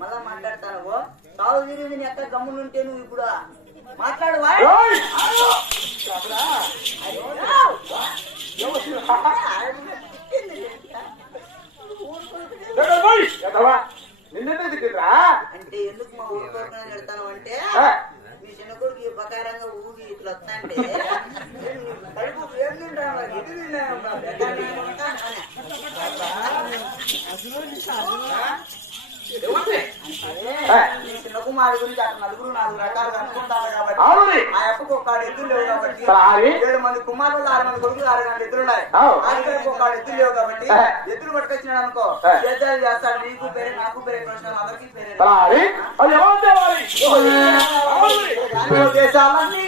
మళ్ళా మాట్లాడతాను సాగు తిరిగింది నీ అక్క గమ్మునుంటే నువ్వు ఇప్పుడు? మాట్లాడువా? అంటే ఎందుకు మా ఊరు తరపున పెడతాను అంటే మీ చిన్న కొడుకు ఈ బకారంగా ఊగి ఇట్లా వస్తా అంటే నేను నీ కడుపు నిండా మరి? ఇది చిన్న కుమారు గురించి అక్కడ నలుగురు నాలుగు రకాలుగా అనుకుంటారు కాబట్టి ఆ అప్పకు ఒక ఎద్దులు లేవు కాబట్టి సారీ. ఏడు మంది కుమారులు ఆరు మంది కొడుకులు ఆరు మంది ఎద్దులు ఉన్నాయి అవు. ఆడికి ఒక ఎద్దులు లేవు కాబట్టి ఆ. ఎద్దులు పట్టుకొచ్చినాడు అనుకో ఆ. సేద్యాలు చేస్తాడు నీకు పేరే నాకు పేరే ప్రశ్న అందరికీ పేరే సారీ. అది ఎవరు తేవాలి? గాలిలో దేశాలన్నీ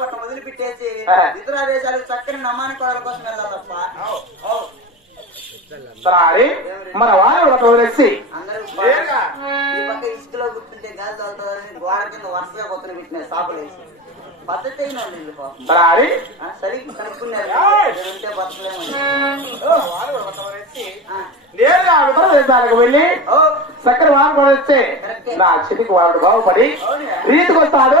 పట్టణం వదిలిపెట్టేసి. ఇతర దేశాలకు చక్కని నమ్మానికి వాళ్ళ కోసం వెళ్ళాలి తప్ప. మన వారు ఒక లేదుగా. ఈ పక్క ఇసుకలో గుర్తుంటే గాలి తగులుతుందని గోడ కింద వరుసగా కొత్తలు పెట్టిన సాపులు వేసి. పద్ధతి అయిన సరిగ్గా కనుక్కున్నారు. బతకలేము. వెళ్ళి ఓ, చక్కెర వారు కొడిస్తే నా చిటికి వాడు బాగుపడి రీతికి వస్తాడు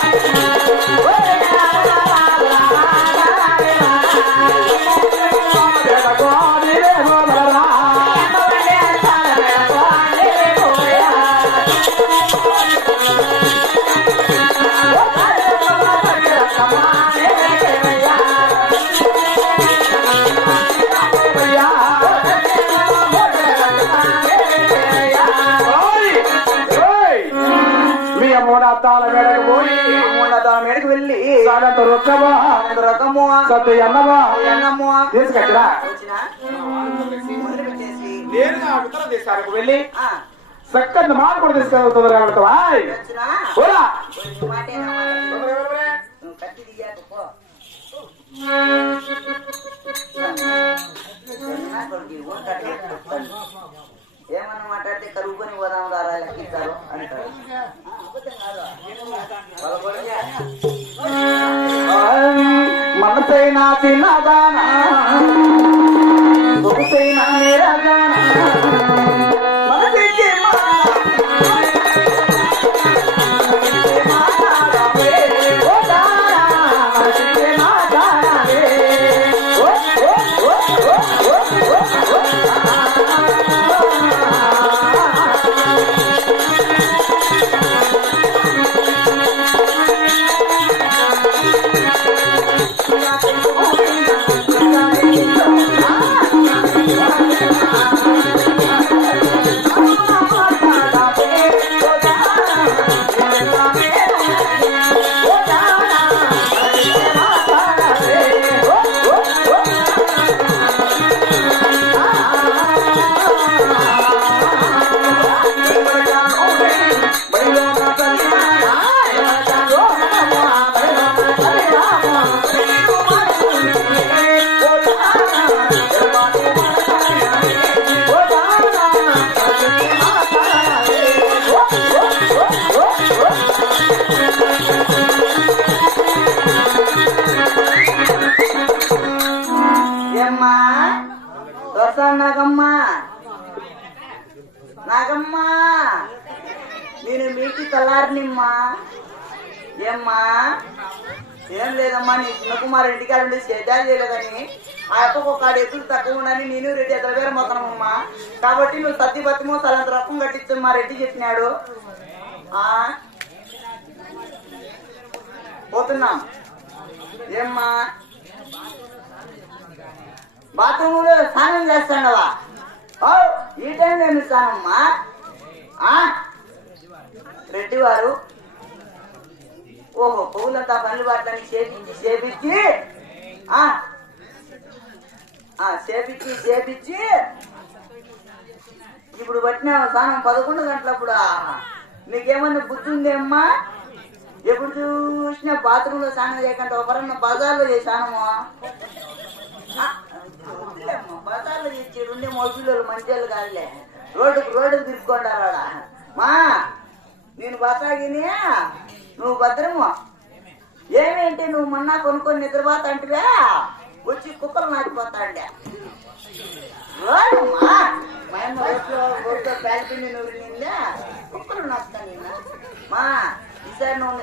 అత్తాల మేడకు పోయి మూడు మీదకి వెళ్ళి సగంత రొక్కమా రెండు రకము సత్తు ఎన్నమా ఎన్నము. దేశాలకు వెళ్ళి చక్కని మాట? కూడా తీసుకెళ్తుంది. ఏమన్నా మాట్లాడితే కరువుకొని పోదాం రారా లెక్కిస్తారు అంటారు. కాదు. తల్లారినిమ్మా ఏమ్మా? ఏం లేదమ్మా నీ చిన్న కుమారు ఇంటికాడ ఉండి సేద్యాలు చేయలేదని. ఆ యొక్క ఒక ఎదురు తక్కువ ఉండని నేను రెడ్డి ఎదురు వేరే మొత్తనమ్మా. కాబట్టి నువ్వు సత్తి బతిమో తలంత రకం కట్టించు మా రెడ్డి చెప్పినాడు. పోతున్నాం. ఏమ్మా? బాత్రూంలో స్నానం చేస్తాడవా ఓ ఈ టైంలో ఏమి స్నానమ్మా రెడ్డి వారు ఓహో పువ్వులంతా పనులు వాటిని చేపించి చేపించి ఆ ఆ, చేపించి చేపించి. ఇప్పుడు పట్టినా స్నానం పదకొండు గంటలప్పుడు మీకేమన్నా నీకేమన్నా బుద్ధి ఉందేమ్మా? ఎప్పుడు చూసినా బాత్రూంలో స్నానం చేయకుండా ఒకరన్నా బజార్లో చేశానమ్మా బజార్లో చేసి రెండే మనుషులు మంచి కాదులే. రోడ్డుకు రోడ్డుకు తిరుక్కుంటారా మా నేను బతాగినే నువ్వు భద్రము. ఏమేంటి నువ్వు మొన్న కొనుక్కొని నిద్రపోతా అంటివే? వచ్చి కుక్కలు నాటిపోతాండే. అండి మా అమ్మ రోడ్లో కుక్కలు నాటుతా నిన్న. మా ఈసారి నువ్వు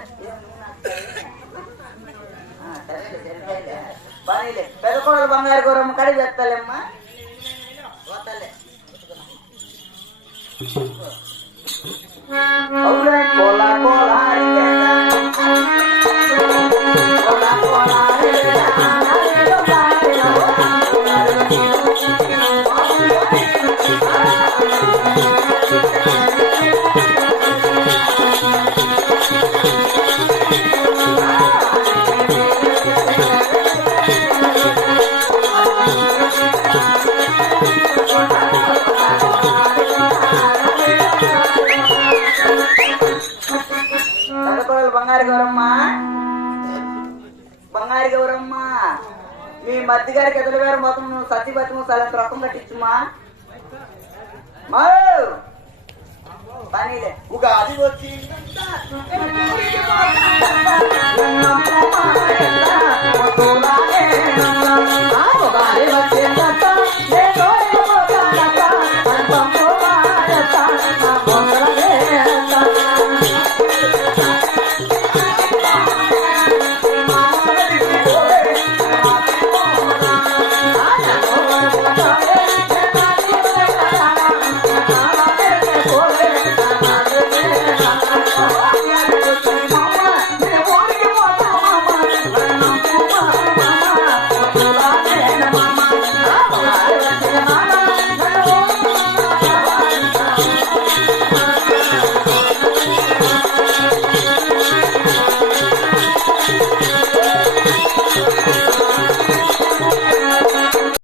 సరేలే పనిలే. పెద్ద కోడలు బంగారు గౌరమ్మ కడి చెప్తాలేమ్మా పోతాలే. আমরা কলা কলা మధ్య గారికి ఎదురు గారు మొత్తం నువ్వు సత్తి బతుము సలంత రకం కట్టించుమా? పనిలే. ఉగాది వచ్చి.